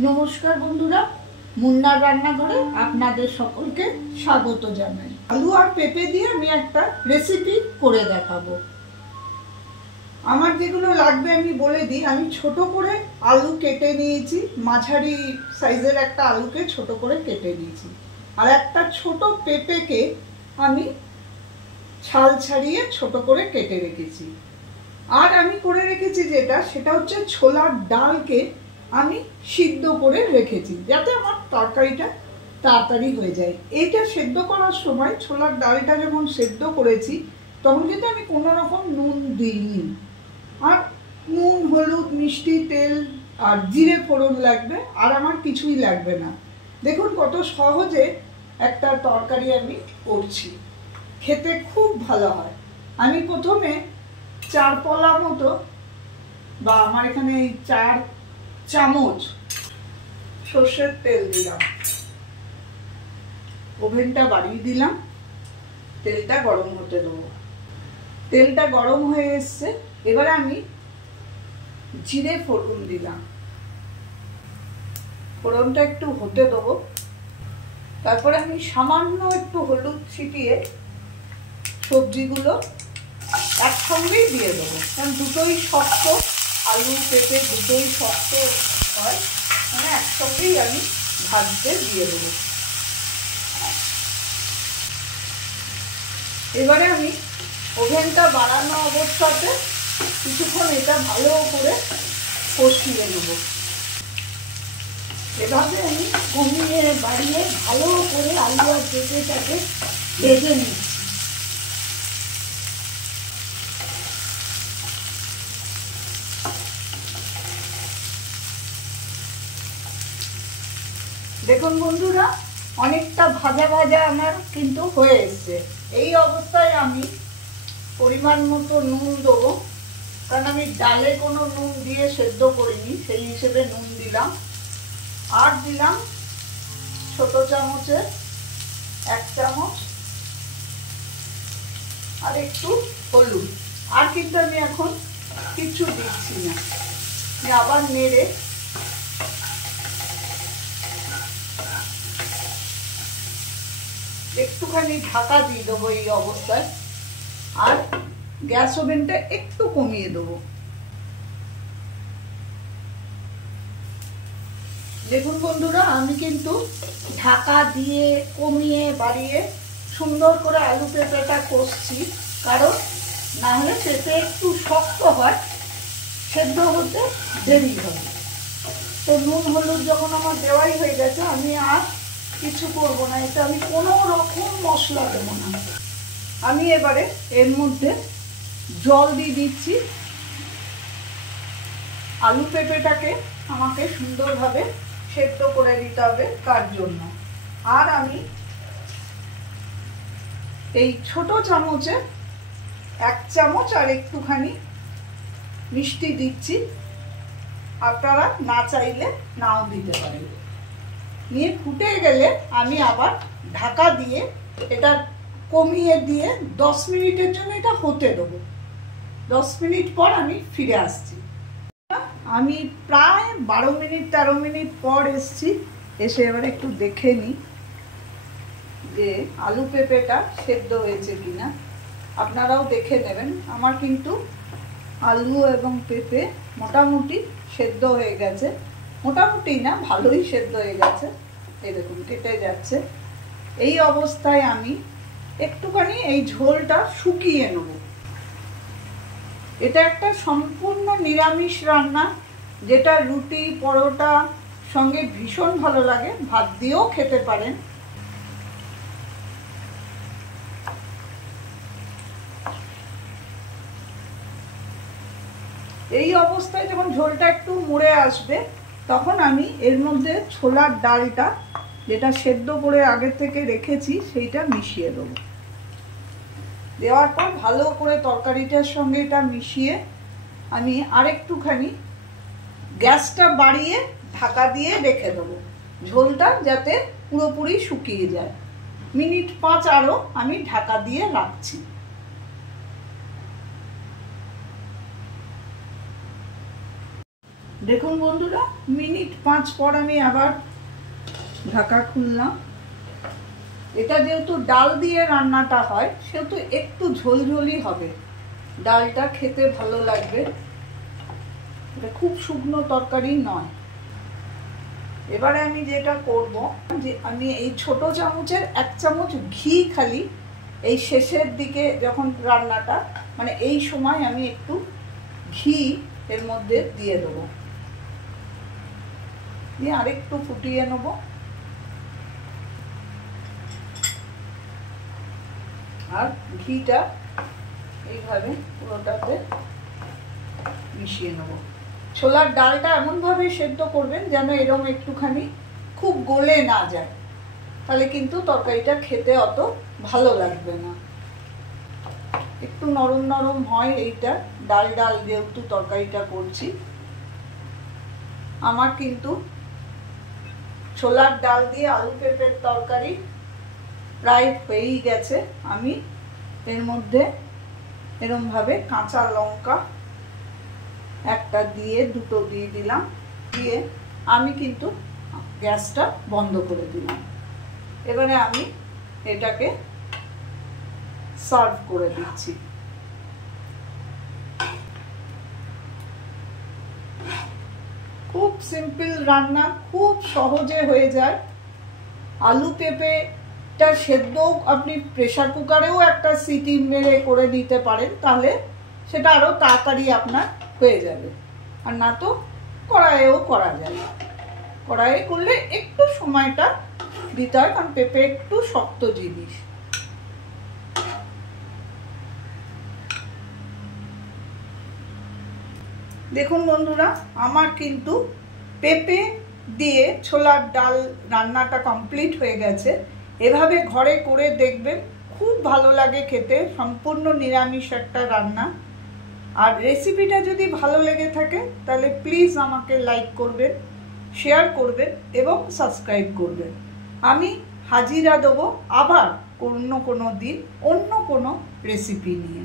নমস্কার বন্ধুরা, মুন্নার রান্নাঘরে আপনাদের সকলকে স্বাগত জানাই। আলু আর পেঁপে দিয়ে আমি একটা রেসিপি করে দেখাবো। আমার যেগুলো লাগবে আমি বলে দিই। আমি ছোট করে আলু কেটে নিয়েছি, মাঝারি সাইজের একটা আলুকে ছোট করে কেটে নিয়েছি, আর একটা ছোট পেঁপেকে আমি ছাল ছাড়িয়ে ছোট করে কেটে রেখেছি। আর আমি করে রেখেছি সেটা হচ্ছে ছোলার ডালকে আমি সিদ্ধ করে রেখেছি, যাতে আমার তরকারিটা তাড়াতাড়ি হয়ে যায়। এইটা সেদ্ধ করার সময় ছোলার ডালটা যখন সেদ্ধ করেছি তখন কিন্তু আমি কোনো রকম নুন দিইনি। আর নুন, হলুদ, মিষ্টি, তেল আর জিরে ফোড়ন লাগবে, আর আমার কিছুই লাগবে না। দেখুন কত সহজে একটা তরকারি আমি করছি, খেতে খুব ভালো হয়। আমি প্রথমে 4 পলা মতো, বা আমার এখানে 4 চামচ সর্ষের তেল দিলাম। ওভেনটা বাড়িয়ে দিলাম, তেলটা গরম হতে দেবো। তেলটা গরম হয়ে এসছে, এবারে আমি জিরে ফোড়ন দিলাম। ফোড়নটা একটু হতে দেবো। তারপরে আমি সামান্য একটু হলুদ ছিটিয়ে সবজিগুলো একসঙ্গেই দিয়ে দেবো, কারণ দুটোই শক্ত, আলু পেঁপে দুটোই শক্ত হয়, মানে একসঙ্গেই আমি ভাজতে দিয়ে দেবো। এবারে আমি ওভেনটা বাড়ানো অবস্থাতে কিছুক্ষণ এটা ভালো করে কষিয়ে নেব। এভাবে আমি কমিয়ে বাড়িয়ে ভালো করে আলু আর পেঁপেটাকে ভেজে নিচ্ছি। দেখুন বন্ধুরা, অনেকটা ভাজা ভাজা আমার কিন্তু হয়ে এসছে। এই অবস্থায় আমি পরিমাণ মতো নুন দেবো, কারণ আমি ডালে কোনো নুন দিয়ে সেদ্ধ করিনি, সেই হিসেবে নুন দিলাম। আর দিলাম ছোট চামচে 1 চামচ, আর একটু হলুদ। আর কিন্তু আমি এখন কিছু দিচ্ছি না। আবার নেড়ে একটুখানি ঢাকা দিয়ে দেবো এই অবস্থায়, আর গ্যাস ওভেনটা একটু কমিয়ে দেবো। দেখুন বন্ধুরা, আমি কিন্তু ঢাকা দিয়ে কমিয়ে বাড়িয়ে সুন্দর করে আলু পেঁপেটা কষছি, কারণ না হলে পেঁপে একটু শক্ত হয়, সেদ্ধ হতে দেরি হবে। তো নুন হলুদ যখন আমার দেওয়াই হয়ে গেছে, আমি আর কিছু করব না। এটা আমি কোনো রকম মশলা দেবো না। আমি এবারে এর মধ্যে জল দিয়ে দিচ্ছি। আলু পেঁপেটাকে আমাকে সুন্দরভাবে সেদ্ধ করে দিতে হবে, তার জন্য। আর আমি এই ছোট চামচে 1 চামচ আর একটুখানি মিষ্টি দিচ্ছি। আপনারা না চাইলে নাও দিতে পারেন। নিয়ে ফুটে গেলে আমি আবার ঢাকা দিয়ে এটা কমিয়ে দিয়ে 10 মিনিটের জন্য এটা হতে দেবো। 10 মিনিট পর আমি ফিরে আসছি। আমি প্রায় 12 মিনিট 13 মিনিট পর এসছি। এসে এবার একটু দেখে নিই যে আলু পেঁপেটা সেদ্ধ হয়েছে কিনা। আপনারাও দেখে নেবেন। আমার কিন্তু আলু এবং পেঁপে মোটামুটি সেদ্ধ হয়ে গেছে। মোটামুটি না, ভালোই সেদ্ধ হয়ে গেছে। এই দেখুন কেটে যাচ্ছে। এই অবস্থায় আমি একটুখানি এই ঝোলটা শুকিয়ে নেব। এটা একটা সম্পূর্ণ নিরামিষ রান্না, যেটা রুটি পরোটা সঙ্গে ভীষণ ভালো লাগে। ভাত দিয়েও খেতে পারেন। এই অবস্থায় যখন ঝোলটা একটু মুড়ে আসবে, তখন আমি এর মধ্যে ছোলার ডালটা, যেটা সেদ্ধ করে আগে থেকে রেখেছি, সেইটা মিশিয়ে দেবো। দেওয়ার পর ভালো করে তরকারিটার সঙ্গে এটা মিশিয়ে আমি আরেকটুখানি গ্যাসটা বাড়িয়ে ঢাকা দিয়ে রেখে দেবো, ঝোলটা যাতে পুরোপুরি শুকিয়ে যায়। মিনিট 5 আরও আমি ঢাকা দিয়ে রাখছি। দেখুন বন্ধুরা, মিনিট 5 পর আমি আবার ঢাকা খুললাম। এটা যেহেতু ডাল দিয়ে রান্নাটা হয় সেহেতু একটু ঝোলঝোলই হবে, ডালটা খেতে ভালো লাগবে, এটা খুব শুকনো তরকারি নয়। এবারে আমি যেটা করব, যে আমি এই ছোট চামচের 1 চামচ ঘি খালি এই শেষের দিকে যখন রান্নাটা, মানে এই সময় আমি একটু ঘি এর মধ্যে দিয়ে দেবো, দিয়ে আরেকটু ফুটিয়ে নেব। আর ঘিটা এইভাবে পুরোটাতে মিশিয়ে নেব। ছোলার ডালটা এমনভাবে সেদ্ধ করবেন যেন এরকম একটুখানি খুব গলে না যায়, তাহলে কিন্তু তরকারিটা খেতে অত ভালো লাগবে না। একটু নরম নরম হয় এইটা, ডাল ডাল যেহেতু তরকারিটা করছি। আমার কিন্তু ছোলার ডাল দিয়ে আলু পেঁপের তরকারি প্রায় হয়েই গেছে। আমি এর মধ্যে এরমভাবে কাঁচা লঙ্কা একটা দিয়ে, দুটো দিয়ে দিলাম, দিয়ে আমি কিন্তু গ্যাসটা বন্ধ করে দিলাম। এবারে আমি এটাকে সার্ভ করে দিচ্ছি। খুব সিম্পল রান্না, খুব সহজে হয়ে যায়। আলু পেঁপেটা সেদ্ধ আপনি প্রেসার কুকারেও একটা সিটি মেরে করে দিতে পারেন, তাহলে সেটা আরো তাড়াতাড়ি আপনার হয়ে যাবে। আর না তো কড়াইয়েও করা যায়, কড়াইয়ে করলে একটু সময়টা দিতে হয়, কারণ পেঁপে একটু শক্ত জিনিস। দেখুন বন্ধুরা, আমার কিন্তু পেঁপে দিয়ে ছোলার ডাল রান্নাটা কমপ্লিট হয়ে গেছে। এভাবে ঘরে করে দেখবেন, খুব ভালো লাগে খেতে, সম্পূর্ণ নিরামিষ একটা রান্না। আর রেসিপিটা যদি ভালো লেগে থাকে তাহলে প্লিজ আমাকে লাইক করবেন, শেয়ার করবেন এবং সাবস্ক্রাইব করবেন। আমি হাজিরা দেবো আবার অন্য কোনো দিন অন্য কোনো রেসিপি নিয়ে।